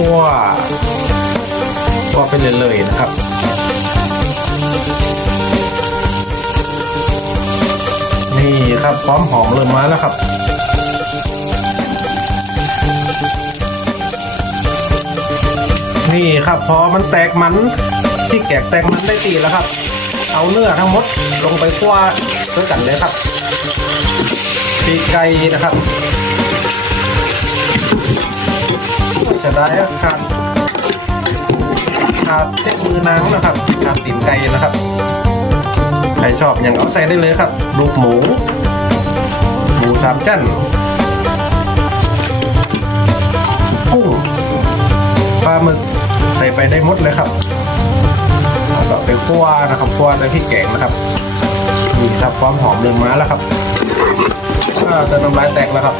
คั่วคั่วไปเรื่อยๆนะครับนี่ครับพร้อมหอมเริ่มมาแล้วครับนี่ครับพอมันแตกมันที่แกกแตกมันได้ตีแล้วครับ เอาเนื้อทั้งหมดลงไปคั่วด้วยกันเลยครับปีกไก่นะครับ จะได้ครับขาดเทคมือนางนะครับขาดตีนไก่นะครับ ใครชอบอย่างเอาใส่ได้เลยครับลูกหมู หมูสามชั้นกุ้งปลาหมึกใส่ไปได้หมดเลยครับแล้วก็ไปคั่วนะครับคั่วในพริกแกงนะครับนี่ครับความหอมเริ่มมาแล้วครับอ่าจะน้ำลายแตกแล้วครับ